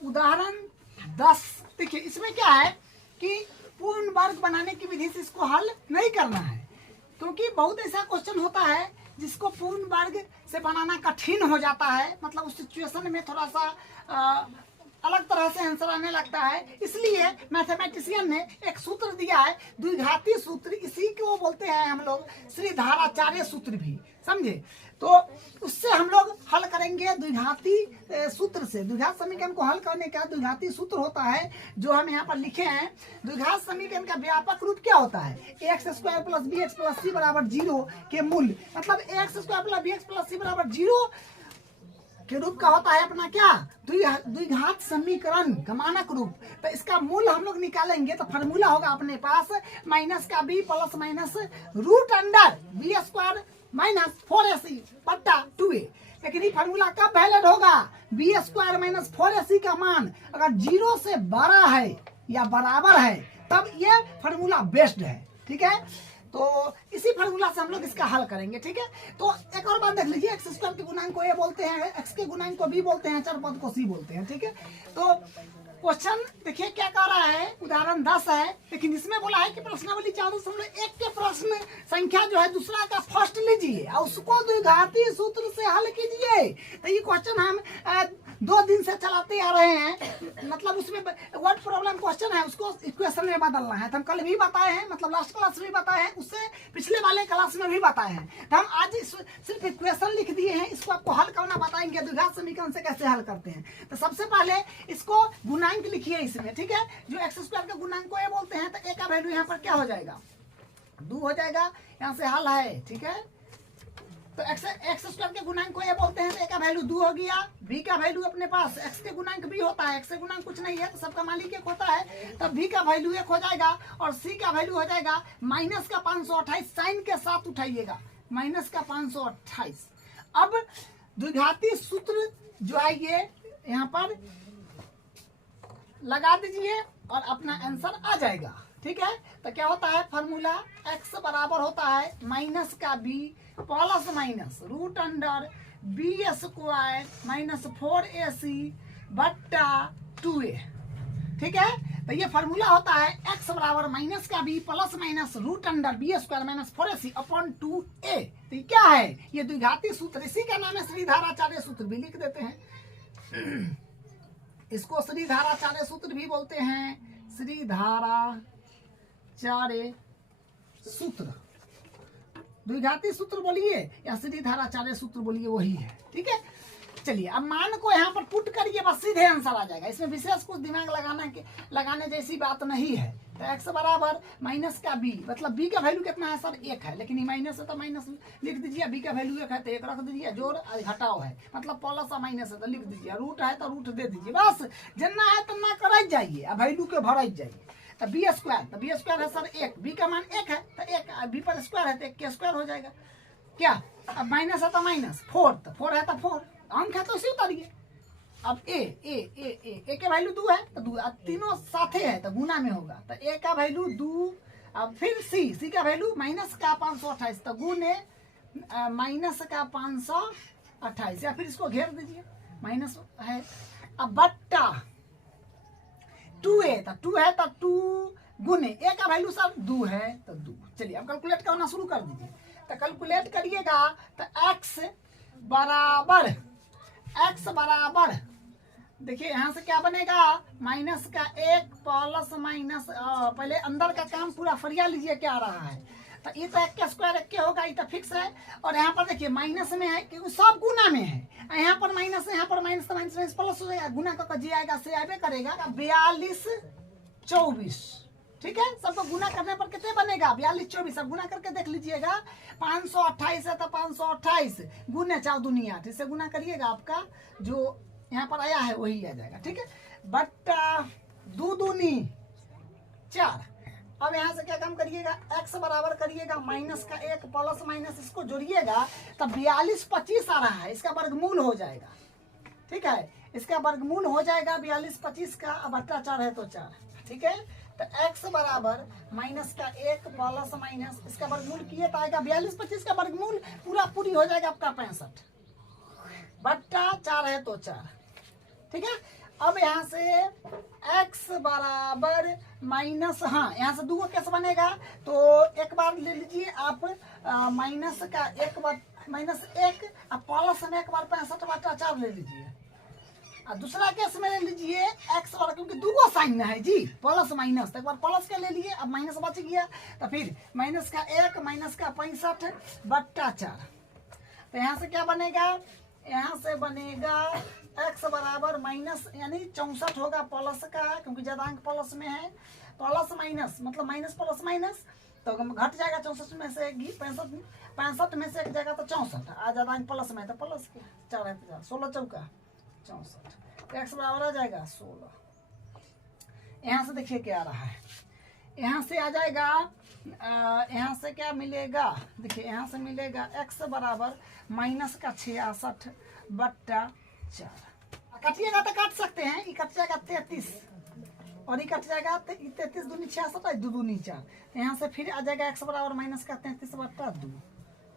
उदाहरण 10 देखिए, इसमें क्या है कि पूर्ण वर्ग बनाने की विधि से इसको हल नहीं करना है, क्योंकि बहुत ऐसा क्वेश्चन होता है जिसको पूर्ण वर्ग से बनाना कठिन हो जाता है, मतलब उस सिचुएशन में थोड़ा सा अलग तरह से आंसर आने लगता है। इसलिए मैथमेटिशियन ने एक सूत्र दिया है, द्विघाती सूत्र, इसी को बोलते हैं हम लोग श्रीधाराचार्य सूत्र भी, समझे। तो उससे हम लोग हल करेंगे द्विघाती सूत्र से। द्विघात समीकरण को हल करने का द्विघाती सूत्र होता है जो हम यहाँ पर लिखे हैं। द्विघात समीकरण का व्यापक रूप क्या होता है? X square plus b x plus c बराबर 0 के मूल, मतलब x square plus b x plus c बराबर 0 के रूप का होता है अपना क्या? द्विघात समीकरण का मानक रूप। तो इसका मूल हम लोग निकालेंगे तो फार्मूला होगा अपने पास माइनस का b plus minus root under b square minus 4ac बट्टा 2a। लेकिन ये फार्मूला कब वैलिड होगा? बी स्क्वायर माइनस 4ac का मान अगर 0 से बड़ा है या बराबर है तब ये फार्मूला बेस्ड है, ठीक है। तो इसी फार्मूला से हम लोग इसका हल करेंगे, ठीक है। तो एक और बात देख लीजिए, एक्स स्क्वायर के गुणांक को ए बोलते हैं, एक्स के गुणांक को बी बोलते हैं, चर पद को सी बोलते हैं, ठीक है। तो क्वेश्चन देखिए क्या कह रहा है, उदाहरण 10 है, लेकिन इसमें बोला है कि प्रश्नावली 4.1 के प्रश्न संख्या जो है दूसरा का फर्स्ट लीजिए और उसको द्विघाती सूत्र से हल कीजिए। तो ये क्वेश्चन हम 2 दिन से चलाते आ रहे हैं, मतलब उसमें वर्ड प्रॉब्लम क्वेश्चन है, उसको इक्वेशन में बदलना है। तो हम कल भी बताए हैं, मतलब लास्ट क्लास में बताए हैं, उससे पिछले वाले क्लास में भी बताए हैं। तो हम आज सिर्फ इक्वेशन लिख दिए हैं, इसको आपको हल करना बताएंगे द्विघात समीकरण से कैसे हल करते हैं। तो सबसे पहले इसको गुणांक लिखिए इसमें, ठीक है। जो एक्स स्क्वायर के गुणांक को ए बोलते हैं, तो ए का वैल्यू यहाँ पर क्या हो जाएगा? 2 हो जाएगा, यहाँ से हल है, ठीक है। तो एक्स स्क्वायर के गुणांक को ए बोलते हैं, तो ए का वैल्यू 2 हो गया। बी का वैल्यू अपने पास एक्स के गुणांक भी होता है, एक्स के गुणांक कुछ नहीं है तो सबका मालिक एक होता है, तब बी का वैल्यू 1 हो जाएगा और सी का वैल्यू हो जाएगा माइनस का 528, साइन के साथ उठाइएगा, माइनस का 528। अब द्विघाती सूत्र जो है ये यहाँ पर लगा दीजिए और अपना आंसर आ जाएगा, ठीक है। तो क्या होता है फार्मूला, x बराबर होता है माइनस का b plus minus root under b square minus 4ac बट्टा 2a, ठीक है। तो ये फार्मूला होता है x बराबर माइनस का b plus minus root under b square minus 4ac upon 2a। तो ये क्या है? ये द्विघाती सूत्र, इसी का नाम है श्रीधाराचार्य सूत्र, भी लिख देते हैं। इसको श्रीधाराचार्य सूत्र भी बोलते हैं, श्रीधाराचार्य सूत्र। द्विघाती सूत्र बोलिए या श्रीधाराचार्य सूत्र बोलिए, वही है, ठीक है। चलिए अब मान को यहाँ पर पुट करिए, बस सीधे आंसर आ जाएगा, इसमें विशेष कुछ दिमाग लगाने जैसी बात नहीं है। तो x बराबर माइनस का b, मतलब b का वैल्यू कितना है सर? 1 है, लेकिन ये माइनस है तो माइनस लिख दीजिए, b का वैल्यू 1 है तो 1 रख दीजिए, जोड़ घटाओ है, मतलब प्लस और माइनस है तो लिख दीजिए, रूट है तो रूट दे दीजिए, बस जितना है तना कर जाइए, अब वैल्यू के भर जाइए। तो बी स्क्वायर, तो बी स्क्वायर है सर 1, बी का मान 1 है तो 1, बी पर स्क्वायर है तो 1 के स्क्वायर हो जाएगा क्या। अब माइनस है तो माइनस, 4 तो 4 है तो 4, अंक है तो उसी उतारिए। अब ए के वैल्यू 2 है तो 2, अब तीनों साथे है तो गुना में होगा, तो ए का वैल्यू 2, अब फिर सी का वैल्यू माइनस का 528 तो गुने माइनस का 528, या फिर इसको घेर दीजिए, माइनस है। अब बट्टा 2a, तो 2 है तो 2 गुने ए का वैल्यू सर 2 है तो 2। चलिए अब कैलकुलेट करना शुरू कर दीजिए। तो कैलकुलेट करिएगा तो x बराबर देखिए यहाँ से क्या बनेगा, माइनस का 1 प्लस माइनस, पहले अंदर का काम पूरा फरिया लीजिए क्या आ रहा है। तो ये तो 1 का स्क्वायर 1 के होगा, ये तो फिक्स है। और यहाँ पर देखिए माइनस में है क्योंकि सब गुना में है, यहाँ पर माइनस है, यहाँ पर माइनस, तो माइनस माइनस प्लस हो जाएगा, गुना का जी आएगा से आगे करेगा 42 24, ठीक है। सबको गुना करने पर कितने बनेगा? 42 24, अब गुना करके देख लीजिएगा। 528 है तो 528 गुने 4 दूनी 8, इससे गुना करिएगा, आपका जो यहाँ पर आया है वही आ जाएगा, ठीक है। बट्टा 2 दूनी 4। अब यहाँ से क्या काम करिएगा, x बराबर करिएगा माइनस का 1 प्लस माइनस, इसको जोड़िएगा तो 42 25 आ रहा है, इसका वर्गमूल हो जाएगा, ठीक है। इसका वर्गमूल हो जाएगा 42 25 का, अब बट्टा 4 है तो 4, ठीक है। तो x बराबर माइनस का 1 प्लस माइनस, इसका वर्गमूल किए तो आएगा 42 25 का वर्गमूल पूरी हो जाएगा आपका 65 बट्टा 4 है तो 4, ठीक है। अब यहाँ से x बराबर माइनस, हाँ यहाँ से दूगो कैसे बनेगा, तो एक बार ले लीजिए आप माइनस का एक बार माइनस एक, अब प्लस में एक बार 65/4 ले लीजिए, और दूसरा केस में ले लीजिए x और, क्योंकि दूगो साइन है जी प्लस माइनस, तो एक बार प्लस के ले लिए, अब माइनस बच गया, तो फिर माइनस का 1 माइनस का 65/4, तो यहाँ से क्या बनेगा, यहाँ से बनेगा x बराबर माइनस यानी 64 होगा प्लस का, क्योंकि ज्यादांक प्लस में है, प्लस माइनस मतलब माइनस प्लस माइनस, तो घट जाएगा 64 में से 65 में से एक जाएगा तो 64, आ ज्यादांक प्लस में है तो प्लस के 4 है 16 चौका 64, x बराबर आ जाएगा 16। यहाँ से देखिए क्या आ रहा है, यहाँ से आ जाएगा, यहाँ से क्या मिलेगा, देखिए यहाँ से मिलेगा x बराबर माइनस का 66/4, काटिएगा तो काट सकते हैं, ये कट जाएगा 33 और ये कट जाएगा 33 दूनी 66 और 2 दूनी 4, तो यहाँ से फिर आ जाएगा x बराबर माइनस का 33/2।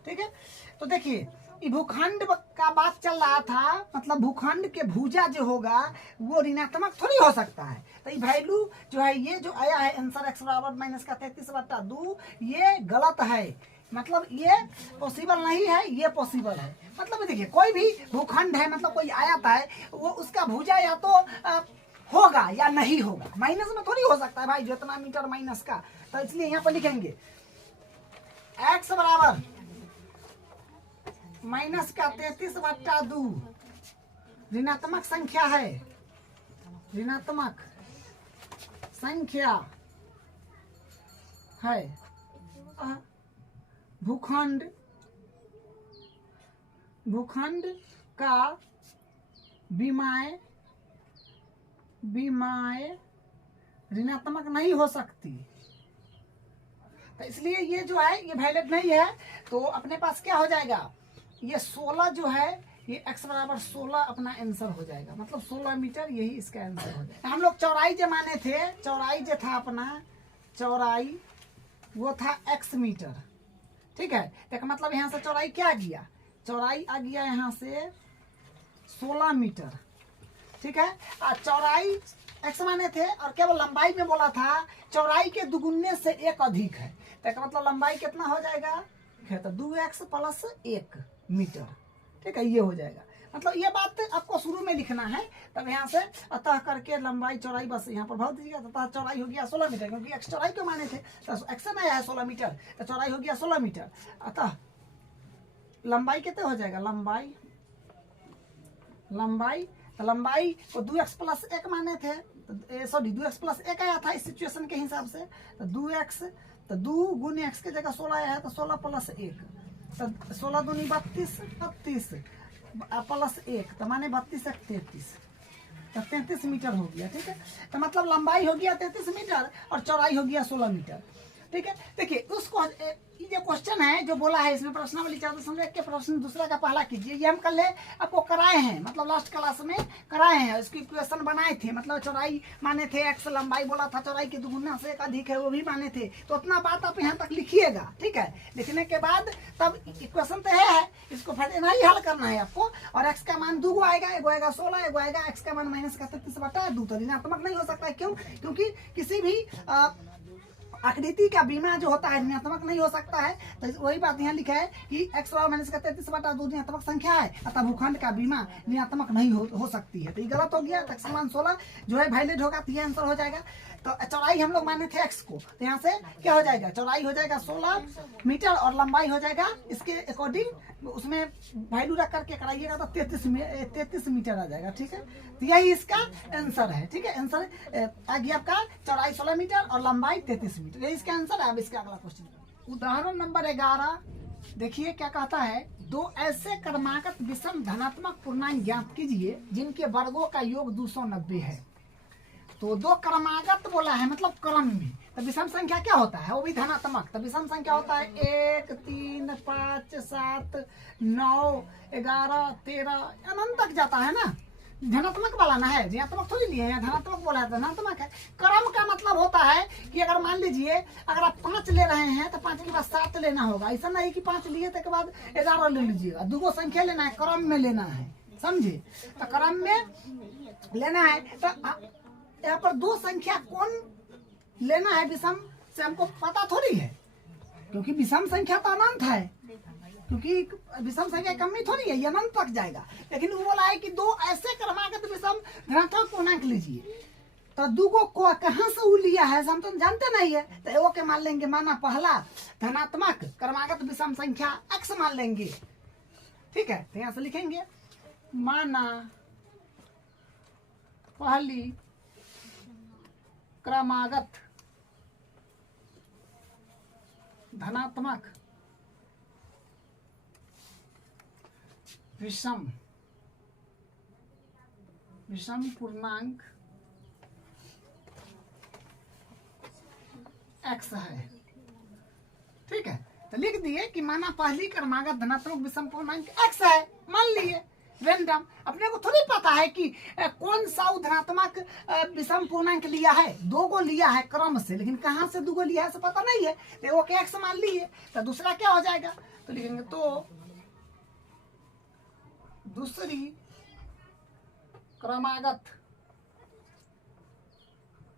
ठीक है, तो देखिए ये भूखंड का बात चल रहा था, मतलब भूखंड के भुजा जो होगा वो ऋणात्मक थोड़ी हो सकता है, तो ये वैल्यू जो है ये जो आया है आंसर x बराबर माइनस का 33/2 ये गलत है, मतलब ये पॉसिबल नहीं है, ये पॉसिबल है। मतलब देखिए कोई भी भूखंड है, मतलब कोई आयत है, वो उसका भुजा या तो होगा या नहीं होगा, माइनस में थोड़ी हो सकता है भाई जो इतना मीटर माइनस का, तो इसलिए यहाँ पर लिखेंगे x बराबर माइनस का 33/2 ऋणात्मक संख्या है, ऋणात्मक संख्या है, भूखंड का विमाएं ऋणात्मक नहीं हो सकती, तो इसलिए ये जो है ये वैलिड नहीं है, तो अपने पास क्या हो जाएगा, ये 16 जो है ये x बराबर 16 अपना आंसर हो जाएगा, मतलब 16 मीटर यही इसका आंसर हो जाएगा। हम लोग चौड़ाई जो माने थे, चौड़ाई जो था अपना चौड़ाई वो था x मीटर, ठीक है, तो मतलब यहाँ से चौड़ाई क्या गया, चौड़ाई आ गया यहाँ से 16 मीटर, ठीक है, और चौड़ाई x माने थे और केवल लंबाई में बोला था चौड़ाई के दुगुने से 1 अधिक है, तो मतलब लंबाई कितना हो जाएगा, तो 2x + 1 मीटर, ठीक है, ये हो जाएगा। मतलब ये बात आपको शुरू में लिखना है, तब यहाँ से अतः करके लंबाई चौड़ाई बस यहाँ पर भर दीजिएगा, तो चौड़ाई हो गया 16 मीटर, क्योंकि x चौड़ाई क्यों माने थे, तो x में आया है 16 मीटर, तो चौड़ाई हो गया 16 मीटर, अतः लंबाई कितने हो जाएगा, लंबाई तो लंबाई को 2x + 1 माने थे, सॉरी 2x + 1 आया था इस सिचुएशन के हिसाब से, तो 2x, तो 2 गुने x की जगह 16 आया है, तो 16 + 1, तो 16 दूनी 32 + 1, तो माने 32 × 33, तो 33 मीटर हो गया, ठीक है, तो मतलब लंबाई हो गया 33 मीटर और चौड़ाई हो गया 16 मीटर, ठीक है। देखिए उसको ये जो क्वेश्चन है जो बोला है इसमें प्रश्नावली 4.1 के प्रश्न दूसरा का पहला कीजिए, ये हम कल आपको कराए हैं, मतलब लास्ट क्लास में कराए हैं, इसकी क्वेश्चन बनाए थे, मतलब चौड़ाई माने थे x, लंबाई बोला था चौड़ाई के दुगुना से 1 अधिक है वो भी माने थे, तो उतना बात आप यहाँ तक लिखिएगा, ठीक है, लिखने के बाद तब क्वेश्चन तो है इसको फिर नहीं हल करना है आपको, और x का मान 2 आएगा, एगो आएगा 16, एगो आएगा x का मान माइनस का 33/2, तो ऋणात्मक नहीं हो सकता है, क्यों, क्योंकि किसी भी आकृति का बीमा जो होता है ऋणात्मक नहीं हो सकता है, तो वही बात यहाँ लिखा है कि x बराबर माइनस का 33/2 ऋणात्मक संख्या है, अतः भूखंड का बीमा ऋणात्मक नहीं हो सकती है, तो ये गलत हो गया, x मान 16 जो है वैलिड होगा, तो ये आंसर हो जाएगा। तो चौड़ाई हम लोग माने थे x को, तो यहाँ से क्या हो जाएगा, चौड़ाई हो जाएगा 16 मीटर और लंबाई हो जाएगा इसके अकॉर्डिंग, उसमें वैल्यू रख करके कराइएगा तो 33 मीटर आ जाएगा, ठीक है, तो यही इसका आंसर है, ठीक है, आंसर आ गया आपका चौड़ाई 16 मीटर और लंबाई 33 मीटर, यही इसका आंसर है। अब इसका अगला क्वेश्चन उदाहरण नंबर 11 देखिए क्या कहता है, 2 ऐसे क्रमागत विषम धनात्मक पूर्णांक ज्ञात कीजिए जिनके वर्गों का योग 290 है, तो 2 क्रमागत बोला है मतलब क्रम में, तो विषम संख्या क्या होता है, वो भी धनात्मक, तो विषम संख्या होता है 1 3 5 7 9 11 13 अनंत तक जाता है ना, धनात्मक वाला ना है, ऋणात्मक थोड़ी लिए हैं, धनात्मक बोला है, धनात्मक है। क्रम का मतलब होता है कि अगर मान लीजिए अगर आप 5 ले रहे हैं तो 5 के बाद 7 लेना होगा, ऐसा नहीं कि 5 लिए तो के बाद 11 ले लीजिएगा, 2 संख्या लेना है, क्रम में लेना है, समझे। तो क्रम में लेना है। तो यहाँ पर दो संख्या कौन लेना है विषम से हमको पता थोड़ी है, क्योंकि विषम संख्या तो अनंत है, क्योंकि विषम संख्या कमी थोड़ी है, ये अनंत तक जाएगा। लेकिन वो बोला है कि दो ऐसे क्रमागत विषम धनात्मक पूर्णांक लीजिए। तो दू को कहाँ से उ लिया है हम तो जानते नहीं है। तो एगो के मान लेंगे, माना पहला धनात्मक क्रमागत विषम संख्या x मान लेंगे, ठीक है। तो यहाँ से लिखेंगे माना पहली क्रमागत धनात्मक विषम पूर्णांक x है, ठीक है। तो लिख दिए कि माना पहली क्रमागत धनात्मक विषम पूर्णांक x है, मान लिए रैंडम। अपने को थोड़ी पता है कि कौन सा धनात्मक विषम पूर्णांक लिया है, दो को लिया है क्रम से, लेकिन कहाँ से दो को लिया है से पता नहीं है। तो वो के x मान लिए, तो दूसरा क्या हो जाएगा, तो लिखेंगे तो दूसरी क्रमागत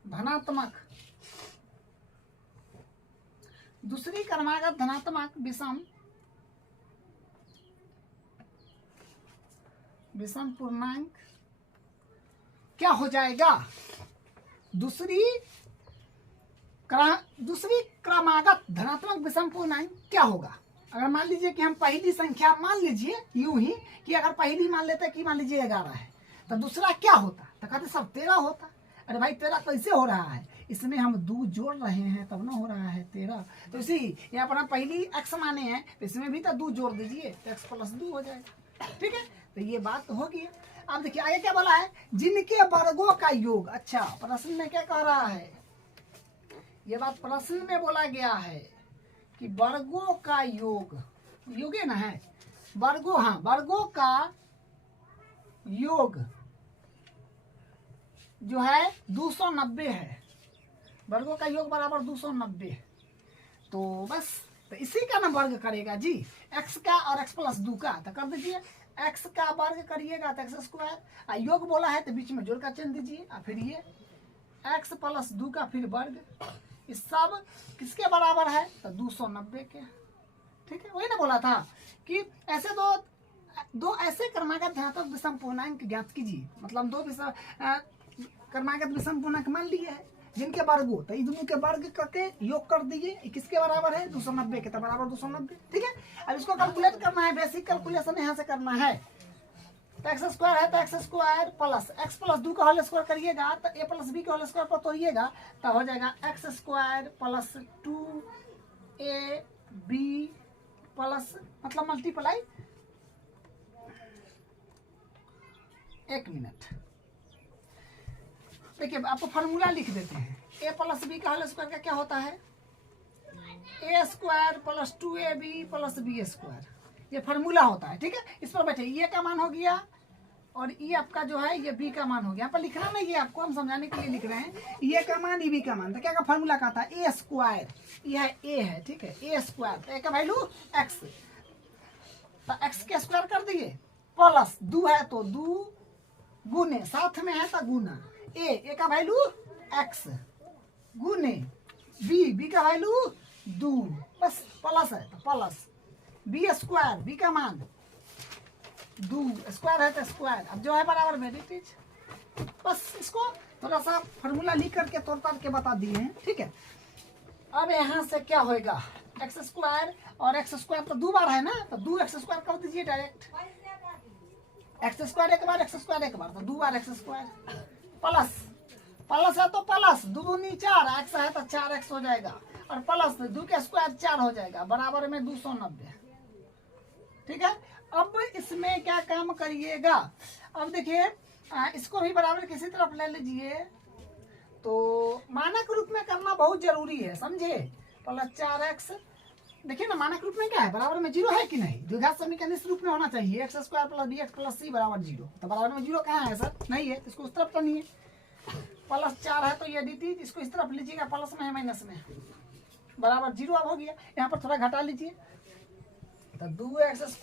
धनात्मक विषम पूर्णांक क्या हो जाएगा, दूसरी क्रमागत धनात्मक विषम पूर्णांक क्या होगा। अगर मान लीजिए कि हम पहली संख्या मान लीजिए यूं ही कि अगर पहली मान लेते कि मान लीजिए 11 है, तो दूसरा क्या होता, तो कहते सब 13 होता। अरे भाई 13 कैसे हो रहा है, इसमें हम 2 जोड़ रहे हैं तब ना हो रहा है 13। तो इसी यहाँ पर हम पहली x माने हैं, तो इसमें भी तो 2 जोड़ दीजिए, तो x + 2 हो जाएगा, ठीक है। तो ये बात तो होगी। अब देखिए आगे क्या बोला है, जिनके वर्गों का योग। अच्छा, प्रश्न में क्या कह रहा है, ये बात प्रश्न में बोला गया है कि वर्गों का योग, योगे ना है वर्गों, हाँ वर्गों का योग जो है 290 है, वर्गों का योग बराबर 290। तो बस तो इसी का ना वर्ग करेगा जी, x का और x + 2 का। तो कर दीजिए, x का वर्ग करिएगा तो x², योग बोला है तो बीच में जोड़ का चिन्ह दीजिए, और फिर ये x + 2 का फिर वर्ग, इस सब किसके बराबर है, तो 290 के, ठीक है। वही ना बोला था कि ऐसे दो ऐसे क्रमागत धनात्मक विषम पूर्णांक ज्ञात कीजिए। मतलब दो क्रमागत विषम पूर्णांक मान लिए है जिनके वर्गों, तो इन दोनों के वर्ग करके योग कर दिए, किसके बराबर है 290 के, तो बराबर 290, ठीक है। अब इसको कैलकुलेट करना है, बेसिक कैलकुलेशन यहाँ से करना है। तो x² है तो x² प्लस x + 2 का होल स्क्वायर करिएगा तो a + b के होल स्क्वायर पर तोड़िएगा तो हो जाएगा x² + 2ab प्लस, मतलब मल्टीप्लाई, 1 मिनट देखिए आपको फार्मूला लिख देते हैं। a + b का होल स्क्वायर का क्या होता है, a² + 2ab + b², ये फार्मूला होता है, ठीक है। इस पर बैठे ये का मान हो गया और ये आपका जो है ये b का मान हो गया। यहाँ पर लिखना नहीं है आपको, हम समझाने के लिए लिख रहे हैं। ये का मान ये b का मान, तो क्या का फार्मूला का था, a², यह a है, ठीक है, a², तो a का वैल्यू x, तो x के स्क्वायर कर दिए, प्लस 2 है तो 2 गुने, साथ में है तो गुना, a का वैल्यू x गुने b का वैल्यू 2, बस प्लस है तो प्लस b² b का मान 2, स्क्वायर है तो स्क्वायर, अब जो है बराबर में रिपीट। बस इसको थोड़ा सा फार्मूला लिख करके तोड़ ताड़ के बता दिए हैं, ठीक है। अब यहाँ से क्या होएगा, x² और x² तो 2 बार है ना, तो 2x² कर दीजिए डायरेक्ट, x² एक बार, x² एक बार, तो 2 बार x² प्लस है तो प्लस 2 दूनी 4, x है तो 4x हो जाएगा, और प्लस 2 के स्क्वायर 4 हो जाएगा, बराबर में 290, ठीक है। अब इसमें क्या काम करिएगा, अब देखिए इसको भी बराबर किसी तरफ ले लीजिए, तो मानक रूप में करना बहुत जरूरी है, समझे। प्लस 4x, देखिए ना मानक रूप में क्या है, बराबर में 0 है कि नहीं, द्विघात समीकरण इस रूप में होना चाहिए, x² + bx + c बराबर 0, तो बराबर में 0 कहाँ है सर, नहीं है, इसको उस तरफ करनी है। प्लस 4 है तो ये dt, इसको इस तरफ लीजिएगा, प्लस में है माइनस में, बराबर 0 अब हो गया। यहाँ पर थोड़ा घटा लीजिए, तो 2x²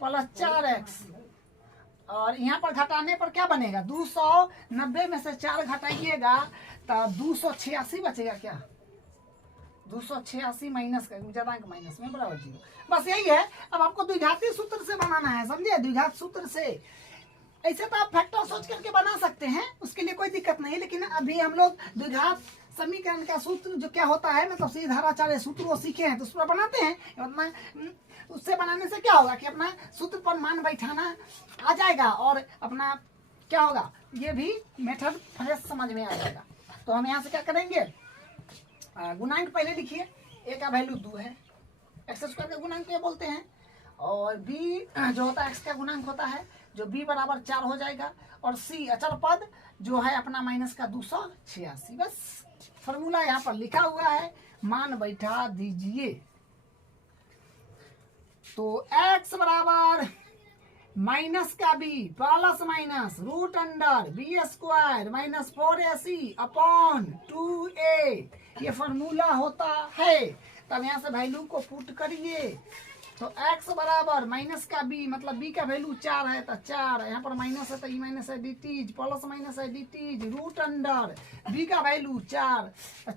प्लस 4x, और यहाँ पर घटाने पर क्या बनेगा, 290 में से 4 घटाइएगा तो 286 बचेगा। क्या 286 माइनस का ज्यादा माइनस में बराबर 0। बस यही है। अब आपको द्विघाती सूत्र से बनाना है, समझे, द्विघात सूत्र से। ऐसे तो आप फैक्टर सोच करके बना सकते हैं, उसके लिए कोई दिक्कत नहीं, लेकिन अभी हम लोग द्विघात समीकरण का सूत्र जो क्या होता है, मतलब सीधाराचार्य सूत्र वो सीखे हैं तो उस पर बनाते हैं। अपना उससे बनाने से क्या होगा कि अपना सूत्र पर मान बैठाना आ जाएगा, और अपना क्या होगा, ये भी मेथड फ्रेश समझ में आ जाएगा। तो हम यहाँ से क्या करेंगे, गुणांक पहले लिखिए। a का वैल्यू 2 है, एक्स स्क्वायर का गुणांक ये बोलते हैं, और b जो होता है x का गुणांक होता है, जो b बराबर 4 हो जाएगा, और c अचर पद जो है अपना माइनस का 286। बस फॉर्मूला यहाँ पर लिखा हुआ है, मान बैठा दीजिए। तो x बराबर माइनस का b plus minus root under b square minus 4ac upon 2a, ये फॉर्मूला होता है। तब यहाँ से वैल्यू को पुट करिए। तो x बराबर माइनस का b, मतलब b का वैल्यू 4 है तो 4, यहाँ पर माइनस है तो ई माइनस है डी टीज, प्लस माइनस है डी टीज, रूट अंडर b का वैल्यू 4,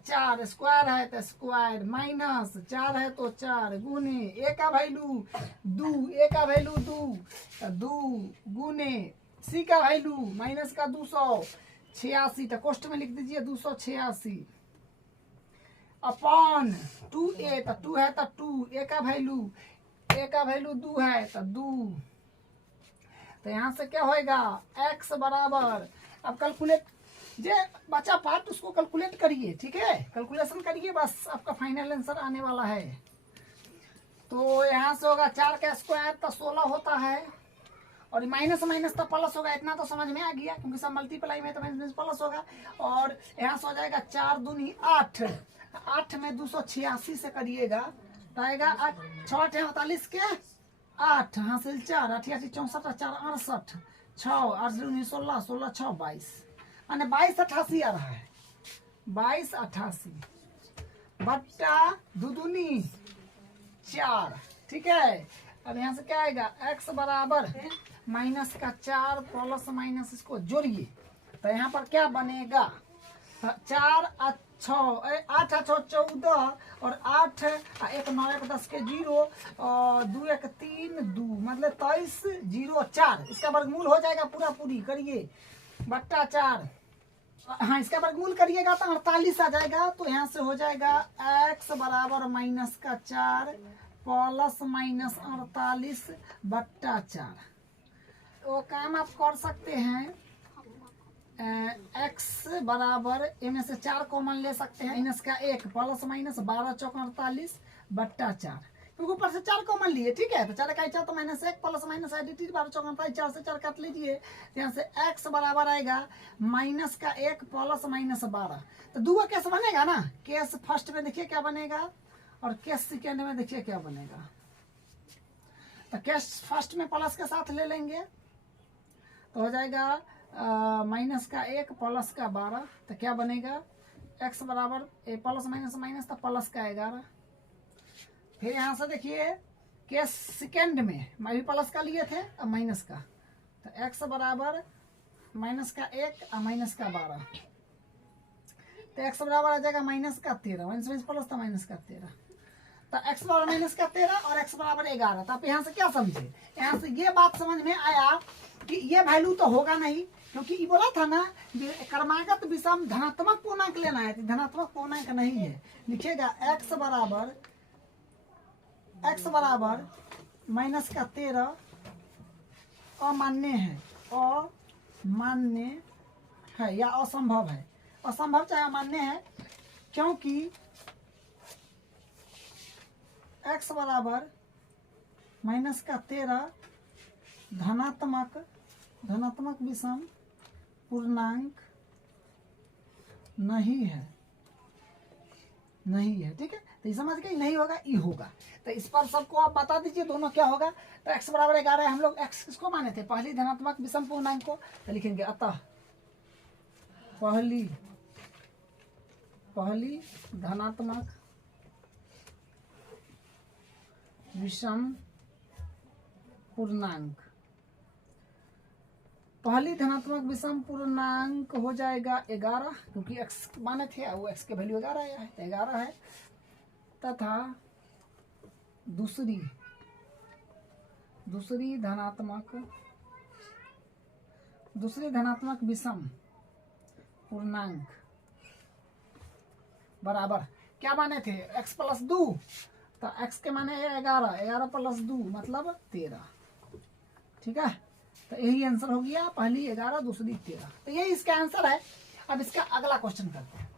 4 स्क्वायर है तो स्क्वायर, माइनस 4 है तो 4, गुने a का वैल्यू 2, a का वैल्यू 2 गुने c का वैल्यू माइनस का 286, तो कोष्ट में लिख दीजिए 286 अपॉन 2a, तो 2 है तो 2, a का वैल्यू 2 है तो 2। तो यहाँ से क्या होएगा, x बराबर, अब कैलकुलेट जे बचा पार्ट उसको कैलकुलेट करिए, ठीक है, कैलकुलेशन करिए, बस आपका फाइनल आंसर आने वाला है। तो यहाँ से होगा 4 का स्क्वायर तो 16 होता है, और माइनस माइनस तो प्लस होगा, इतना तो समझ में आ गया क्योंकि सब मल्टीप्लाई में तो माइनस प्लस होगा। और यहाँ से हो जाएगा 4 दूनी 8, 8 में 286 से करिएगा तो आएगा 6 48 के 8 हासिल 4 88 64 4 68 6 8 दूनी 16 16 6 22, माने 2288 आ रहा है, 2288 बट्टा 2 दूनी 4, ठीक है। अब यहाँ से क्या आएगा, x बराबर माइनस का 4 प्लस माइनस इसको जोड़िए तो यहाँ पर क्या बनेगा, 4 8 8 14 और 8 1 9 1 10 के 0 और 2 1 3 2, मतलब 23 0 4, इसका वर्गमूल हो जाएगा पूरा पूरी करिए बट्टा 4, हाँ इसका वर्गमूल करिएगा तो 48 आ जाएगा। तो यहाँ से हो जाएगा x बराबर माइनस का 4 प्लस माइनस 48 बट्टा 4। वो काम आप कर सकते हैं, x बराबर इनमें से 4 कॉमन ले सकते हैं, माइनस का 1 प्लस माइनस 12 चौक 48 बट्टा 4, क्योंकि ऊपर से 4 कॉमन लिए, ठीक है। तो 4 का 4 तो माइनस 1 प्लस माइनस आईडी 12 चौक 48, 4 से 4 काट लीजिए, यहाँ से x बराबर आएगा माइनस का 1 प्लस माइनस 12। तो दूसरा केस बनेगा ना, केस फर्स्ट में देखिए क्या बनेगा और केस सेकेंड में देखिए क्या बनेगा। तो केस फर्स्ट में प्लस के साथ ले लेंगे तो हो जाएगा माइनस का 1 प्लस का 12, तो क्या बनेगा, x बराबर प्लस माइनस माइनस तो प्लस का 11। फिर यहाँ से देखिए केस सेकेंड में मैं भी प्लस का लिए थे, अब माइनस का, तो x बराबर माइनस का 1 और माइनस का 12, तो x बराबर आ जाएगा माइनस का 13, माइनस प्लस तो माइनस का 13, तो x बराबर माइनस का 13 और x बराबर 11। तो आप यहाँ से क्या समझे, यहाँ से ये बात समझ में आया कि ये वैल्यू तो होगा नहीं, क्योंकि ये बोला था ना क्रमागत विषम धनात्मक पूर्णांक लेना है, तो धनात्मक पूर्णांक नहीं है। लिखिएगा x बराबर माइनस का 13 अमान्य है, अमान्य है या असंभव है, असंभव चाहे अमान्य है, क्योंकि x बराबर माइनस का 13 धनात्मक विषम पूर्णांक नहीं है, ठीक है। तो ये समझ गए, नहीं होगा ये होगा, तो इस पर सबको आप बता दीजिए दोनों क्या होगा। तो x बराबर 11 हम लोग x किसको माने थे, पहली धनात्मक विषम पूर्णांक को, तो लिखेंगे अतः पहली धनात्मक विषम पूर्णांक। पहली धनात्मक विषम पूर्णांक हो जाएगा 11, क्योंकि x माने थे वो x के वैल्यू 11 आया है, तो 11 है। तथा दूसरी धनात्मक विषम पूर्णांक बराबर क्या माने थे, x प्लस 2, तो x के माने 11, 11 प्लस 2 मतलब 13। ठीक है, तो यही आंसर हो गया, पहली 11 दूसरी 13। तो यही इसका आंसर है। अब इसका अगला क्वेश्चन करते हैं।